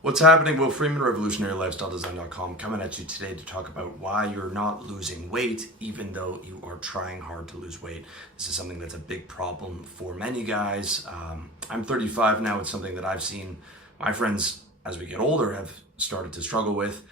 What's happening? Will Freeman, RevolutionaryLifestyleDesign.com, coming at you today to talk about why you're not losing weight even though you are trying hard to lose weight. This is something that's a big problem for many guys. I'm 35 now. It's something that I've seen my friends as we get older have started to struggle with.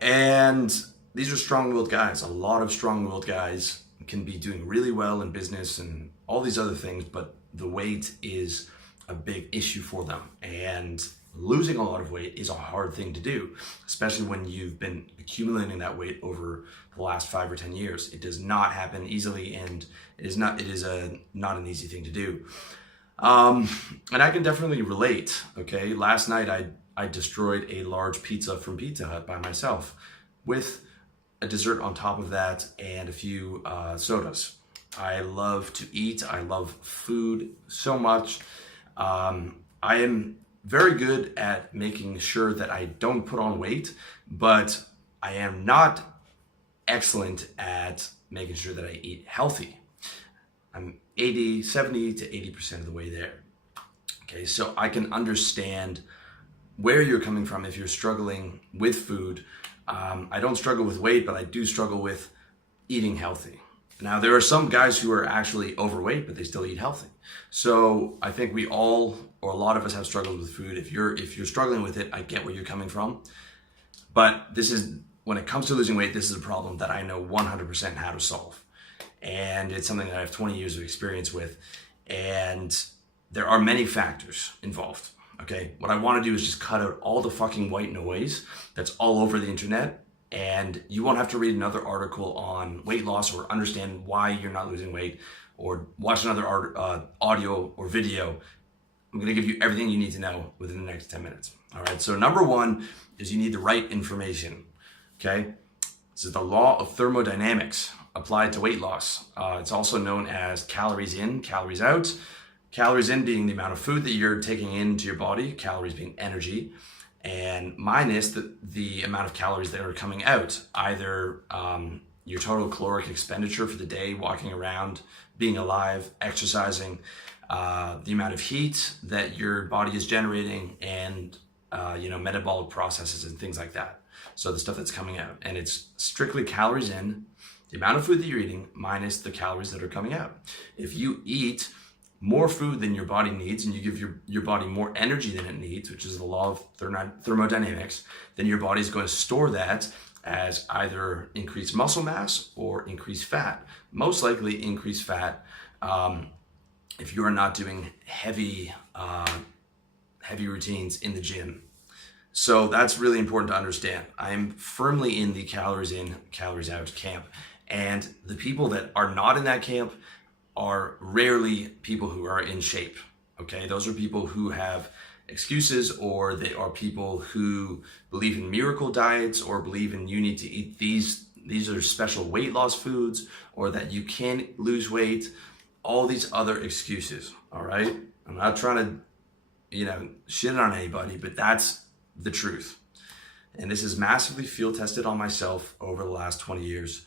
And these are strong-willed guys. A lot of strong-willed guys can be doing really well in business and all these other things, but the weight is a big issue for them. And losing a lot of weight is a hard thing to do, especially when you've been accumulating that weight over the last 5 or 10 years. It does not happen easily, and it is not an easy thing to do. And I can definitely relate. Okay, last night I destroyed a large pizza from Pizza Hut by myself with a dessert on top of that and a few sodas. I love to eat. I love food so much. I am very good at making sure that I don't put on weight, but I am not excellent at making sure that I eat healthy. I'm 70 to 80% of the way there. Okay, so I can understand where you're coming from if you're struggling with food. I don't struggle with weight, but I do struggle with eating healthy. Now, there are some guys who are actually overweight, but they still eat healthy. So I think we all, or a lot of us, have struggled with food. If you're struggling with it, I get where you're coming from. But this is, when it comes to losing weight, this is a problem that I know 100% how to solve. And it's something that I have 20 years of experience with. And there are many factors involved. Okay, what I want to do is just cut out all the fucking white noise that's all over the internet. And you won't have to read another article on weight loss or understand why you're not losing weight or watch another audio or video. I'm going to give you everything you need to know within the next 10 minutes. All right. So number one is you need the right information. Okay. This is the law of thermodynamics applied to weight loss. It's also known as calories in, calories out. Calories in being the amount of food that you're taking into your body, calories being energy, and minus the amount of calories that are coming out, either your total caloric expenditure for the day, walking around, being alive, exercising, the amount of heat that your body is generating, and metabolic processes and things like that. So the stuff that's coming out, and it's strictly calories in, the amount of food that you're eating minus the calories that are coming out. If you eat more food than your body needs and you give your body more energy than it needs, which is the law of thermodynamics, then your body is going to store that as either increased muscle mass or increased fat. Most likely increased fat if you're not doing heavy routines in the gym. So that's really important to understand. I'm firmly in the calories in, calories out camp. And the people that are not in that camp are rarely people who are in shape. Okay, those are people who have excuses, or they are people who believe in miracle diets or believe in you need to eat these are special weight loss foods, or that you can't lose weight, all these other excuses. All right, I'm not trying to shit on anybody, but that's the truth. And this is massively field tested on myself over the last 20 years.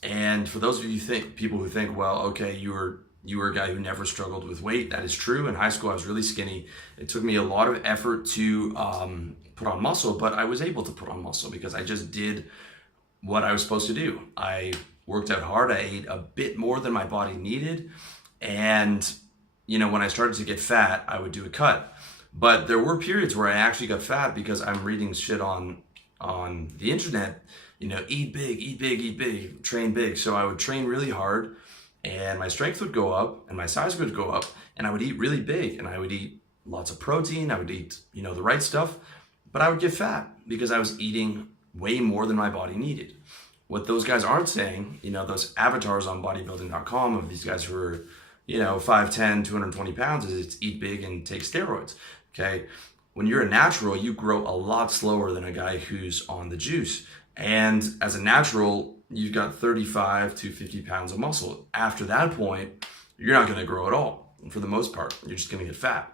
And for those of you people who think, well, okay, you were a guy who never struggled with weight. That is true. In high school, I was really skinny. It took me a lot of effort to put on muscle, but I was able to put on muscle because I just did what I was supposed to do. I worked out hard. I ate a bit more than my body needed. And, when I started to get fat, I would do a cut. But there were periods where I actually got fat because I'm reading shit on the internet. Eat big, eat big, eat big, train big. So I would train really hard and my strength would go up and my size would go up, and I would eat really big and I would eat lots of protein. I would eat, the right stuff, but I would get fat because I was eating way more than my body needed. What those guys aren't saying, those avatars on bodybuilding.com of these guys who are, 5'10", 220 pounds, is it's eat big and take steroids. Okay. When you're a natural, you grow a lot slower than a guy who's on the juice. And as a natural, you've got 35 to 50 pounds of muscle. After that point, you're not going to grow at all. And for the most part, you're just going to get fat.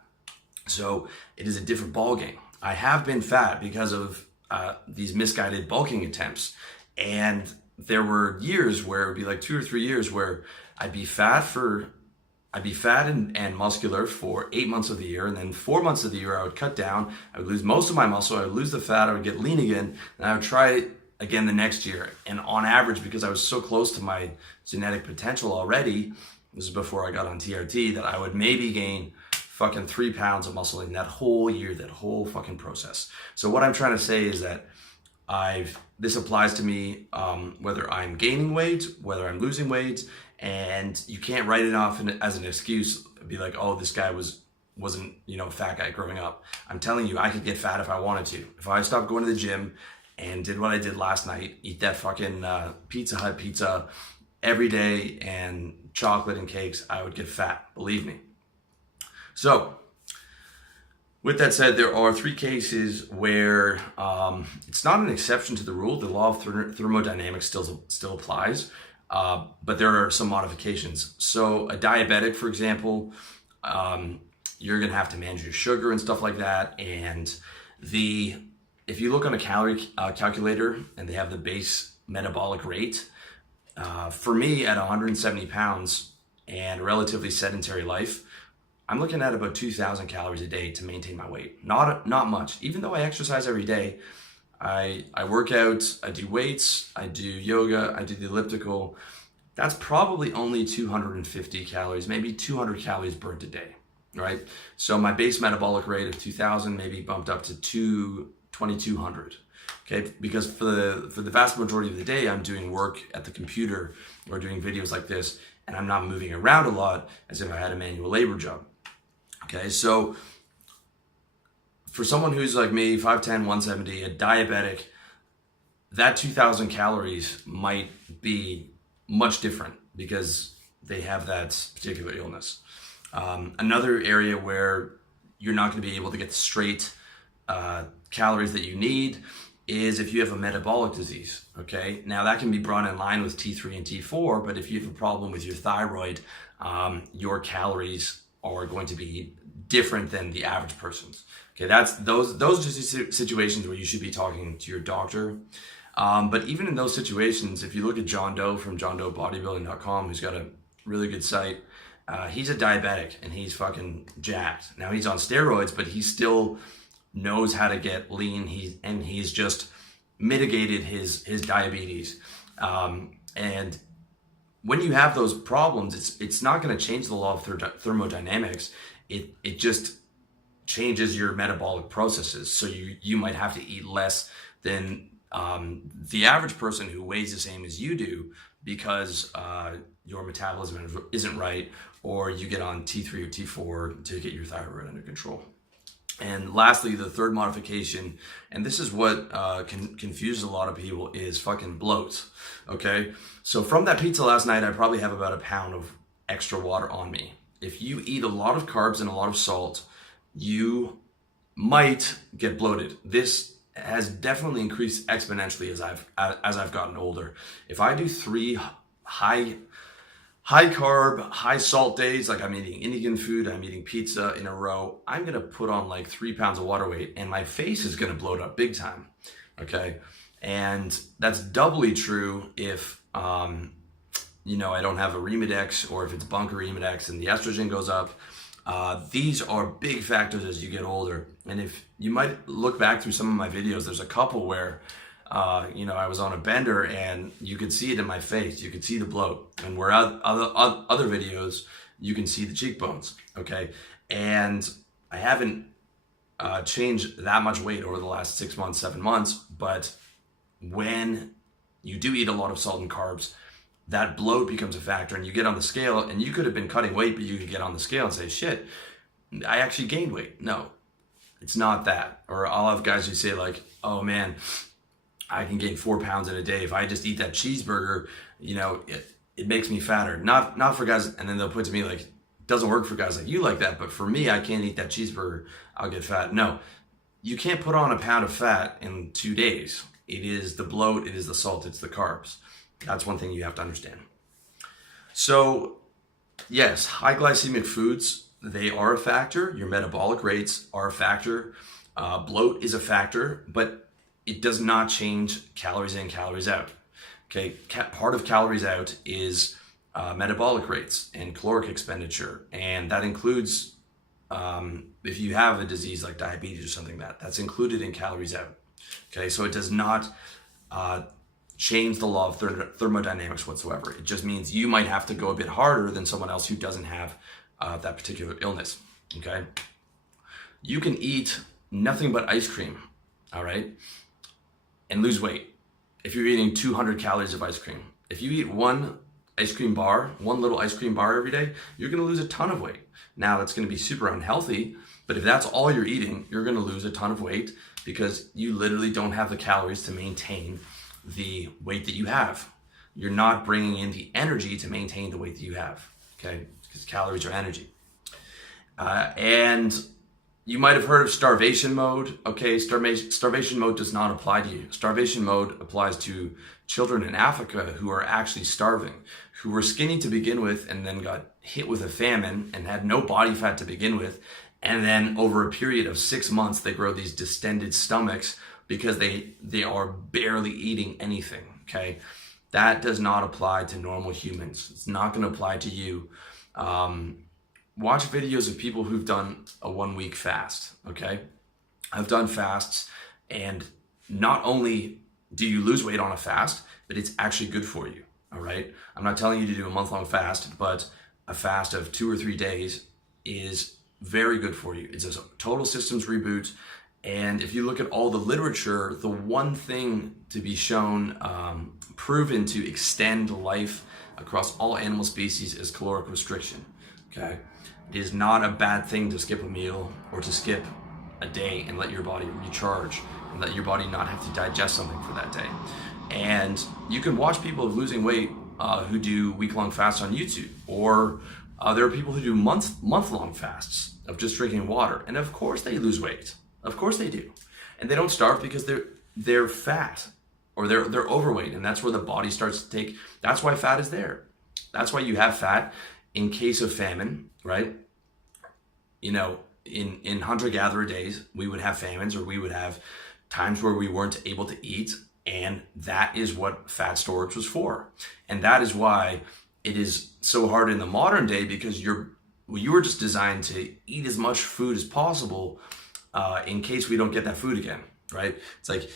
So it is a different ballgame. I have been fat because of these misguided bulking attempts. And there were years where it would be like 2 or 3 years where I'd be fat for I'd be fat and muscular for 8 months of the year, and then 4 months of the year I would cut down, I would lose most of my muscle, I would lose the fat, I would get lean again, and I would try it again the next year. And on average, because I was so close to my genetic potential already, this is before I got on TRT, that I would maybe gain fucking 3 pounds of muscle in that whole year, that whole fucking process. So what I'm trying to say is that this applies to me whether I'm gaining weight, whether I'm losing weight, and you can't write it off as an excuse, be like, oh, this guy wasn't a fat guy growing up. I'm telling you, I could get fat if I wanted to. If I stopped going to the gym and did what I did last night, eat that fucking Pizza Hut pizza every day and chocolate and cakes, I would get fat, believe me. So with that said, there are 3 cases where it's not an exception to the rule. The law of thermodynamics still applies, but there are some modifications. So a diabetic, for example, you're going to have to manage your sugar and stuff like that. And if you look on a calorie calculator and they have the base metabolic rate, for me at 170 pounds and a relatively sedentary life, I'm looking at about 2,000 calories a day to maintain my weight. Not much. Even though I exercise every day, I work out, I do weights, I do yoga, I do the elliptical. That's probably only 250 calories, maybe 200 calories burnt a day, right? So my base metabolic rate of 2,000 maybe bumped up to 2,200. Okay, because for the vast majority of the day, I'm doing work at the computer or doing videos like this, and I'm not moving around a lot as if I had a manual labor job. Okay, so for someone who's like me, 5'10", 170, a diabetic, that 2,000 calories might be much different because they have that particular illness. Another area where you're not going to be able to get the straight calories that you need is if you have a metabolic disease, okay? Now that can be brought in line with T3 and T4, but if you have a problem with your thyroid, your calories are going to be different than the average person's. Okay, those are situations where you should be talking to your doctor. But even in those situations, if you look at John Doe from johndoebodybuilding.com, who's got a really good site, he's a diabetic and he's fucking jacked. Now he's on steroids, but he still knows how to get lean. He's just mitigated his diabetes. And when you have those problems, it's not going to change the law of thermodynamics. It just changes your metabolic processes. So you might have to eat less than the average person who weighs the same as you do because your metabolism isn't right, or you get on T3 or T4 to get your thyroid under control. And lastly, the third modification, and this is what confuses a lot of people, is fucking bloat. Okay, so from that pizza last night, I probably have about a pound of extra water on me. If you eat a lot of carbs and a lot of salt, you might get bloated. This has definitely increased exponentially as I've gotten older. If I do 3 high carb, high salt days, like I'm eating Indian food, I'm eating pizza in a row, I'm gonna put on like 3 pounds of water weight and my face is gonna bloat up big time, okay? And that's doubly true if, I don't have a Remedex, or if it's bunker Remedex and the estrogen goes up. These are big factors as you get older. And if you might look back through some of my videos, there's a couple where I was on a bender and you could see it in my face. You could see the bloat. And where other videos, you can see the cheekbones, okay? And I haven't changed that much weight over the last 6 months, 7 months, but when you do eat a lot of salt and carbs, that bloat becomes a factor, and you get on the scale, and you could have been cutting weight, but you could get on the scale and say, shit, I actually gained weight. No, it's not that. Or I'll have guys who say like, oh man, I can gain 4 pounds in a day. If I just eat that cheeseburger, it makes me fatter. Not for guys, and then they'll put to me like, it doesn't work for guys like you like that, but for me, I can't eat that cheeseburger, I'll get fat. No, you can't put on a pound of fat in 2 days. It is the bloat, it is the salt, it's the carbs. That's one thing you have to understand. So yes, high glycemic foods, they are a factor. Your metabolic rates are a factor. Bloat is a factor, but it does not change calories in, calories out. Okay, part of calories out is metabolic rates and caloric expenditure, and that includes if you have a disease like diabetes or something that's included in calories out. Okay, so it does not change the law of thermodynamics whatsoever. It just means you might have to go a bit harder than someone else who doesn't have that particular illness. Okay, you can eat nothing but ice cream, all right, and lose weight if you're eating 200 calories of ice cream. If you eat one little ice cream bar every day, you're going to lose a ton of weight. Now that's going to be super unhealthy, but if that's all you're eating, you're going to lose a ton of weight because you literally don't have the calories to maintain the weight that you have. You're not bringing in the energy to maintain the weight that you have, okay? Because calories are energy. And you might have heard of starvation mode. Okay, starvation mode does not apply to you. Starvation mode applies to children in Africa who are actually starving, who were skinny to begin with and then got hit with a famine and had no body fat to begin with. And then over a period of 6 months, they grow these distended stomachs because they are barely eating anything, okay? That does not apply to normal humans. It's not gonna apply to you. Watch videos of people who've done a 1 week fast, okay? I've done fasts, and not only do you lose weight on a fast, but it's actually good for you, all right? I'm not telling you to do a month-long fast, but a fast of 2 or 3 days is very good for you. It's a total systems reboot. And if you look at all the literature, the one thing to be shown, proven to extend life across all animal species is caloric restriction, okay? It is not a bad thing to skip a meal or to skip a day and let your body recharge and let your body not have to digest something for that day. And you can watch people losing weight who do week-long fasts on YouTube, or there are people who do month-long fasts of just drinking water, and of course they lose weight. Of course they do, and they don't starve because they're fat or they're overweight, and that's where the body starts to take. That's why fat is there. That's why you have fat in case of famine, right? You know, in hunter-gatherer days, we would have famines, or we would have times where we weren't able to eat, and that is what fat storage was for. And that is why it is so hard in the modern day, because you were just designed to eat as much food as possible in case we don't get that food again, right? It's like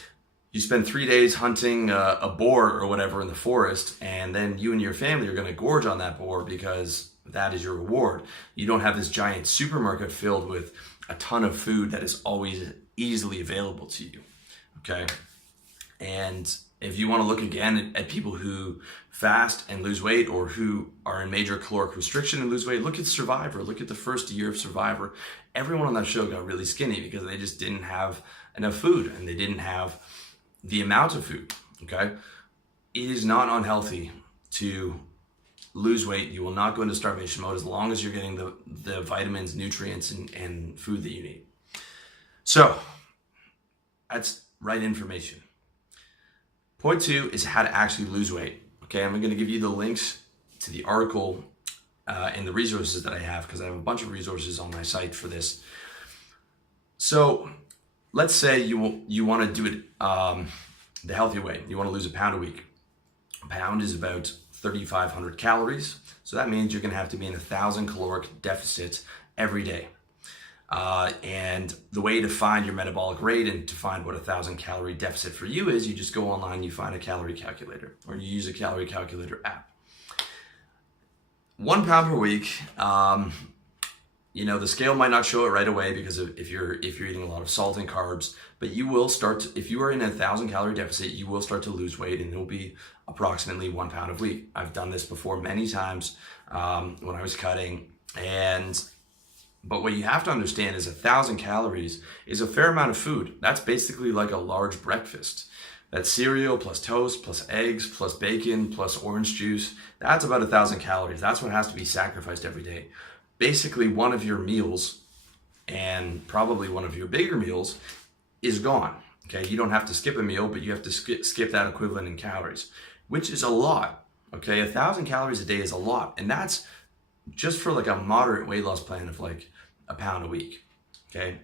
you spend 3 days hunting a boar or whatever in the forest, and then you and your family are going to gorge on that boar because that is your reward. You don't have this giant supermarket filled with a ton of food that is always easily available to you, okay? And if you want to look again at people who fast and lose weight, or who are in major caloric restriction and lose weight, look at Survivor. Look at the first year of Survivor. Everyone on that show got really skinny because they just didn't have enough food, and they didn't have the amount of food, okay? It is not unhealthy to lose weight. You will not go into starvation mode as long as you're getting the vitamins, nutrients, and food that you need. So that's right information. Point 2 is how to actually lose weight. Okay, I'm going to give you the links to the article and the resources that I have, because I have a bunch of resources on my site for this. So let's say you want to do it the healthy way. You want to lose a pound a week. A pound is about 3,500 calories. So that means you're going to have to be in 1,000 caloric deficit every day. And the way to find your metabolic rate and to find what 1,000 calorie deficit for you is, you just go online, you find a calorie calculator, or you use a calorie calculator app. 1 pound per week, you know, the scale might not show it right away because if you're eating a lot of salt and carbs, but you will start to, if you are in 1,000 calorie deficit, you will start to lose weight, and it'll be approximately 1 pound a week. I've done this before many times when I was cutting, but what you have to understand is 1,000 calories is a fair amount of food. That's basically like a large breakfast. That's cereal plus toast plus eggs plus bacon plus orange juice. That's about 1,000 calories. That's what has to be sacrificed every day. Basically, one of your meals, and probably one of your bigger meals, is gone. Okay, you don't have to skip a meal, but you have to skip that equivalent in calories, which is a lot. Okay, 1,000 calories a day is a lot, and that's just for like a moderate weight loss plan of like a pound a week. Okay,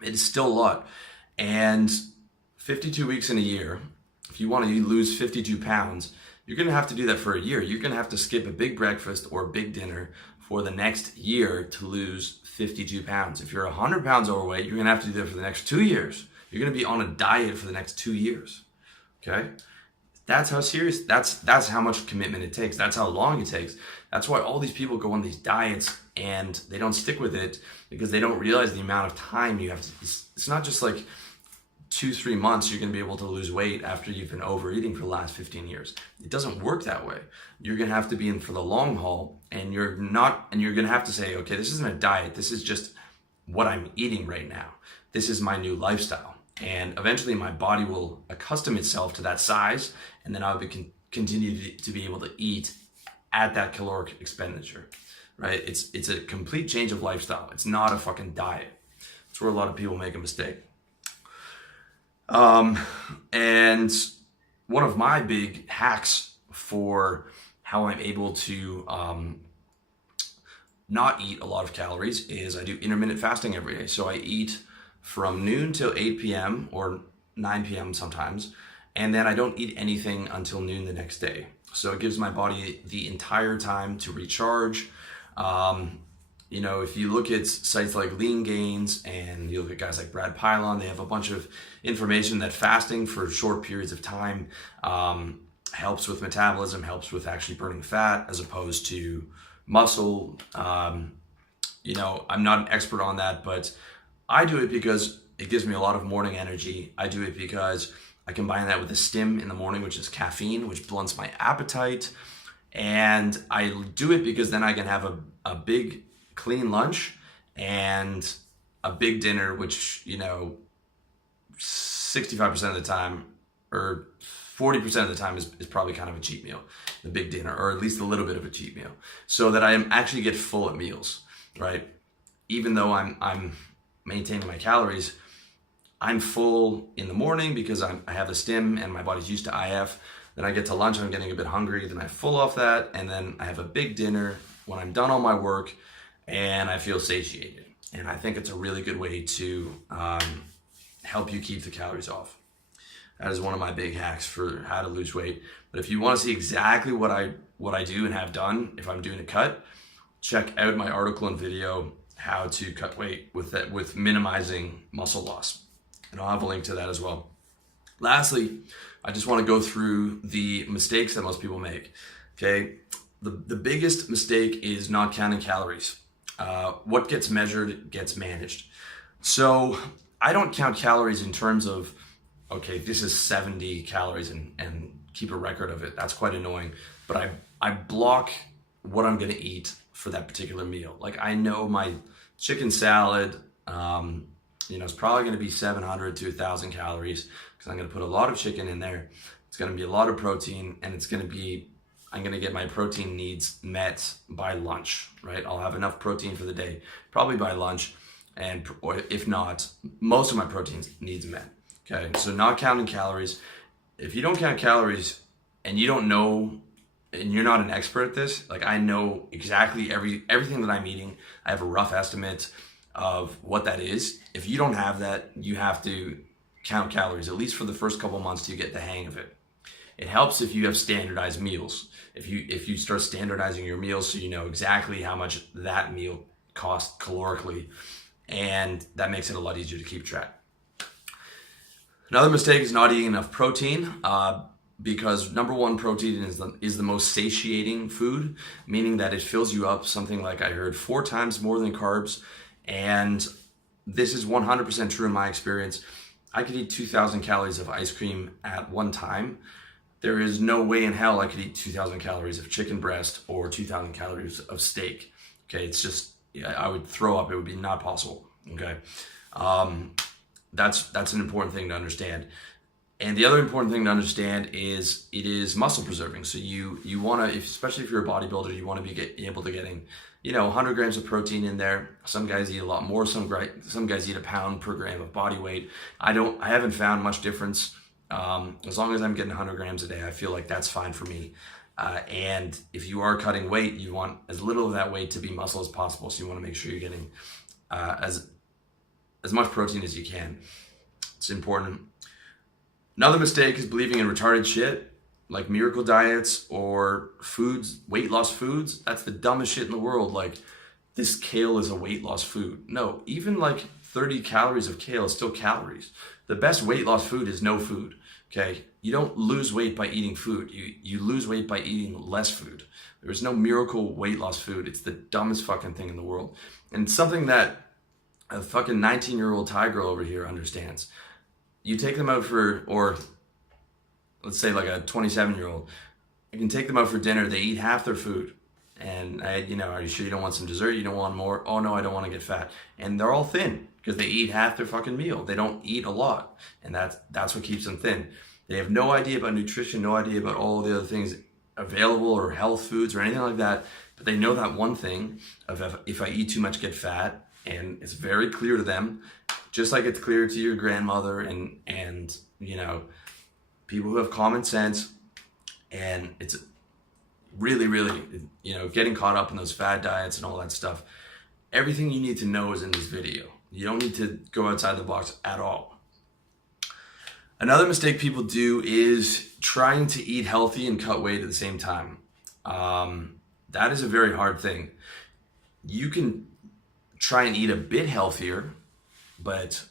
it's still a lot. And 52 weeks in a year, if you want to lose 52 pounds, you're going to have to do that for a year. You're going to have to skip a big breakfast or a big dinner for the next year to lose 52 pounds. If you're 100 pounds overweight, you're going to have to do that for the next 2 years. You're going to be on a diet for the next 2 years. Okay? That's how serious, that's how much commitment it takes. That's how long it takes. That's why all these people go on these diets and they don't stick with it, because they don't realize the amount of time you have to, it's not just like 2-3 months you're going to be able to lose weight after you've been overeating for the last 15 years. It doesn't work that way. You're going to have to be in for the long haul, and you're going to have to say, okay, this isn't a diet. This is just what I'm eating right now. This is my new lifestyle. And eventually my body will accustom itself to that size, and then I'll continue to be able to eat at that caloric expenditure, right? It's a complete change of lifestyle. It's not a fucking diet. That's where a lot of people make a mistake. And one of my big hacks for how I'm able to not eat a lot of calories is I do intermittent fasting every day. So I eat from noon till 8 p.m. or 9 p.m. sometimes, and then I don't eat anything until noon the next day. So it gives my body the entire time to recharge. If you look at sites like Lean Gains and you look at guys like Brad Pylon, they have a bunch of information that fasting for short periods of time helps with metabolism, helps with actually burning fat as opposed to muscle. I'm not an expert on that, but I do it because it gives me a lot of morning energy. I do it because I combine that with a stim in the morning, which is caffeine, which blunts my appetite. And I do it because then I can have a big clean lunch and a big dinner, which, 65% of the time or 40% of the time is probably kind of a cheat meal, the big dinner, or at least a little bit of a cheat meal, so that I actually get full at meals, right? Even though I'm maintaining my calories, I'm full in the morning because I have a stim and my body's used to IF. Then I get to lunch, I'm getting a bit hungry, then I full off that, and then I have a big dinner when I'm done all my work and I feel satiated. And I think it's a really good way to help you keep the calories off. That is one of my big hacks for how to lose weight. But if you want to see exactly what I do and have done if I'm doing a cut, check out my article and video, how to cut weight with minimizing muscle loss. And I'll have a link to that as well. Lastly, I just want to go through the mistakes that most people make. Okay, the biggest mistake is not counting calories. What gets measured gets managed. So I don't count calories in terms of, okay, this is 70 calories and keep a record of it. That's quite annoying. But I block what I'm going to eat for that particular meal. Like, I know my chicken salad, it's probably going to be 700 to 1,000 calories because I'm going to put a lot of chicken in there. It's going to be a lot of protein, and I'm going to get my protein needs met by lunch, right? I'll have enough protein for the day, probably by lunch, or if not, most of my protein needs met. Okay, so not counting calories. If you don't count calories and you don't know, and you're not an expert at this, like, I know exactly everything that I'm eating. I have a rough estimate of what that is. If you don't have that, you have to count calories, at least for the first couple months till you get the hang of it. It helps if you have standardized meals. If you start standardizing your meals so you know exactly how much that meal costs calorically, and that makes it a lot easier to keep track. Another mistake is not eating enough protein, because number one, protein is the most satiating food, meaning that it fills you up something like, I heard, 4 times more than carbs. And this is 100% true in my experience. I could eat 2,000 calories of ice cream at one time. There is no way in hell I could eat 2,000 calories of chicken breast or 2,000 calories of steak. Okay, it's just, I would throw up. It would be not possible. Okay, that's an important thing to understand. And the other important thing to understand is it is muscle preserving. So you want to, especially if you're a bodybuilder, you want to be able to getting 100 grams of protein in there. Some guys eat a lot more. Some guys eat a pound per gram of body weight. I haven't found much difference. As long as I'm getting 100 grams a day, I feel like that's fine for me. And if you are cutting weight, you want as little of that weight to be muscle as possible. So you want to make sure you're getting as much protein as you can. It's important. Another mistake is believing in retarded shit. like miracle diets or foods, weight loss foods, that's the dumbest shit in the world. Like, this kale is a weight loss food. No, even like 30 calories of kale is still calories. The best weight loss food is no food, okay? You don't lose weight by eating food. You lose weight by eating less food. There's no miracle weight loss food. It's the dumbest fucking thing in the world. And something that a fucking 19-year-old Thai girl over here understands. You take them out for, or let's say like a 27-year-old, you can take them out for dinner, they eat half their food. And are you sure you don't want some dessert? You don't want more? Oh no, I don't want to get fat. And they're all thin because they eat half their fucking meal. They don't eat a lot. And that's what keeps them thin. They have no idea about nutrition, no idea about all the other things available or health foods or anything like that. But they know that one thing of if I eat too much, get fat. And it's very clear to them, just like it's clear to your grandmother and people who have common sense. And it's really, really, getting caught up in those fad diets and all that stuff. Everything you need to know is in this video. You don't need to go outside the box at all. Another mistake people do is trying to eat healthy and cut weight at the same time. That is a very hard thing. You can try and eat a bit healthier, but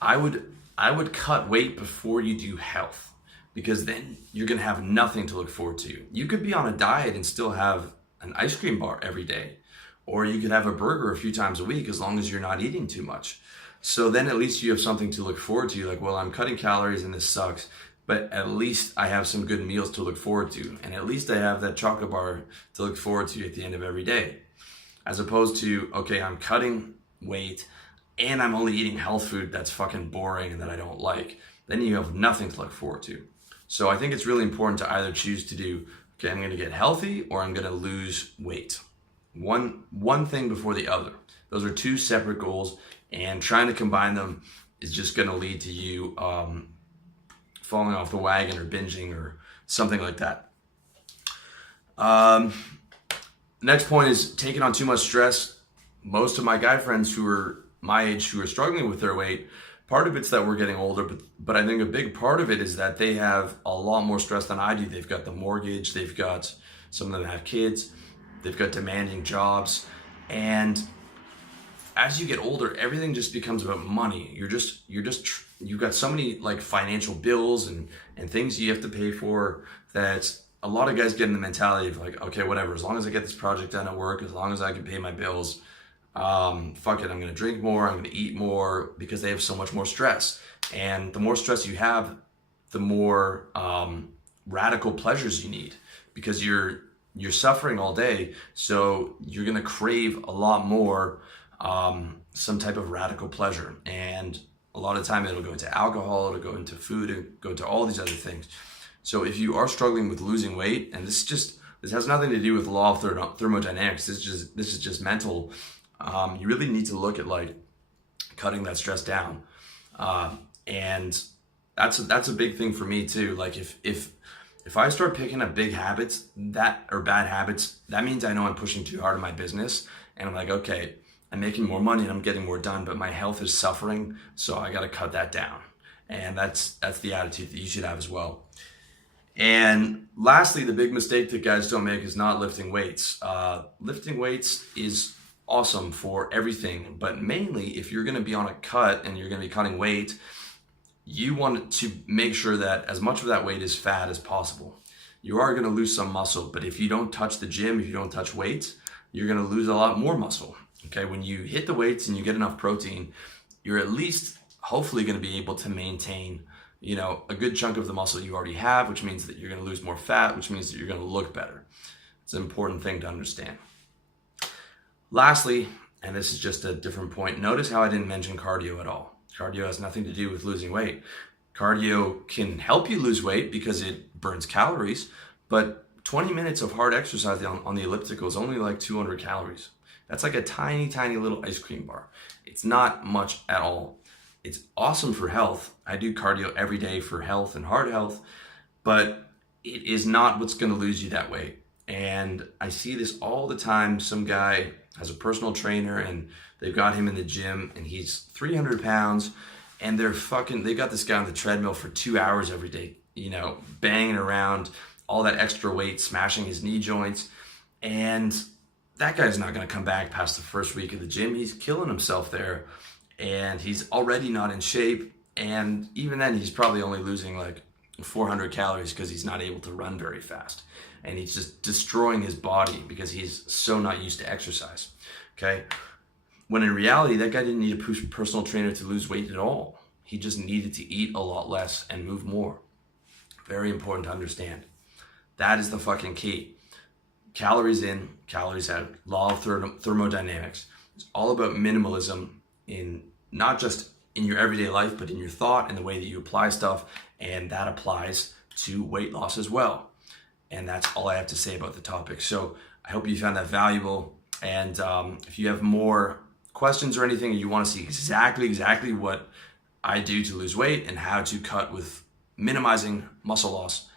I would cut weight before you do health. Because then you're gonna have nothing to look forward to. You could be on a diet and still have an ice cream bar every day. Or you could have a burger a few times a week as long as you're not eating too much. So then at least you have something to look forward to. Like, well, I'm cutting calories and this sucks, but at least I have some good meals to look forward to. And at least I have that chocolate bar to look forward to at the end of every day. As opposed to, okay, I'm cutting weight and I'm only eating health food that's fucking boring and that I don't like. Then you have nothing to look forward to. So I think it's really important to either choose to do, okay, I'm gonna get healthy or I'm gonna lose weight. One thing before the other. Those are two separate goals, and trying to combine them is just gonna lead to you falling off the wagon or binging or something like that. Next point is taking on too much stress. Most of my guy friends who are my age who are struggling with their weight, part of it's that we're getting older, but I think a big part of it is that they have a lot more stress than I do. They've got the mortgage, some of them have kids, they've got demanding jobs. And as you get older, everything just becomes about money. You've got so many like financial bills and things you have to pay for that a lot of guys get in the mentality of like, okay, whatever, as long as I get this project done at work, as long as I can pay my bills, fuck it, I'm gonna drink more, I'm gonna eat more, because they have so much more stress. And the more stress you have, the more radical pleasures you need, because you're suffering all day, so you're gonna crave a lot more some type of radical pleasure. And a lot of the time it'll go into alcohol, it'll go into food, it'll go into all these other things. So if you are struggling with losing weight, and this has nothing to do with the law of thermodynamics, this is just mental. You really need to look at like cutting that stress down, and that's a big thing for me too. Like if I start picking up big habits bad habits, that means I know I'm pushing too hard in my business, and I'm like, okay, I'm making more money and I'm getting more done, but my health is suffering, so I got to cut that down. And that's the attitude that you should have as well. And lastly, the big mistake that guys don't make is not lifting weights. Lifting weights is awesome for everything, but mainly if you're going to be on a cut and you're going to be cutting weight, you want to make sure that as much of that weight is fat as possible. You are going to lose some muscle, but if you don't touch the gym, if you don't touch weights, you're going to lose a lot more muscle. Okay, when you hit the weights and you get enough protein, you're at least hopefully going to be able to maintain, a good chunk of the muscle you already have, which means that you're going to lose more fat, which means that you're going to look better. It's an important thing to understand. Lastly, and this is just a different point, notice how I didn't mention cardio at all. Cardio has nothing to do with losing weight. Cardio can help you lose weight because it burns calories, but 20 minutes of hard exercise on the elliptical is only like 200 calories. That's like a tiny, tiny little ice cream bar. It's not much at all. It's awesome for health. I do cardio every day for health and heart health, but it is not what's going to lose you that weight. And I see this all the time. Some guy has a personal trainer and they've got him in the gym and he's 300 pounds and they got this guy on the treadmill for 2 hours every day banging around all that extra weight, smashing his knee joints. And that guy's not going to come back past the first week of the gym. He's killing himself there, and he's already not in shape. And even then, he's probably only losing like 400 calories because he's not able to run very fast. And he's just destroying his body because he's so not used to exercise. Okay? When in reality, that guy didn't need a personal trainer to lose weight at all. He just needed to eat a lot less and move more. Very important to understand. That is the fucking key. Calories in, calories out. Law of thermodynamics. It's all about minimalism in not just in your everyday life, but in your thought and the way that you apply stuff. And that applies to weight loss as well. And that's all I have to say about the topic. So I hope you found that valuable. And if you have more questions or anything, and you want to see exactly what I do to lose weight and how to cut with minimizing muscle loss,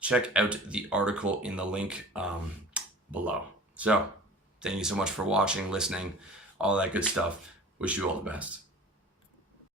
check out the article in the link below. So thank you so much for watching, listening, all that good stuff. Wish you all the best.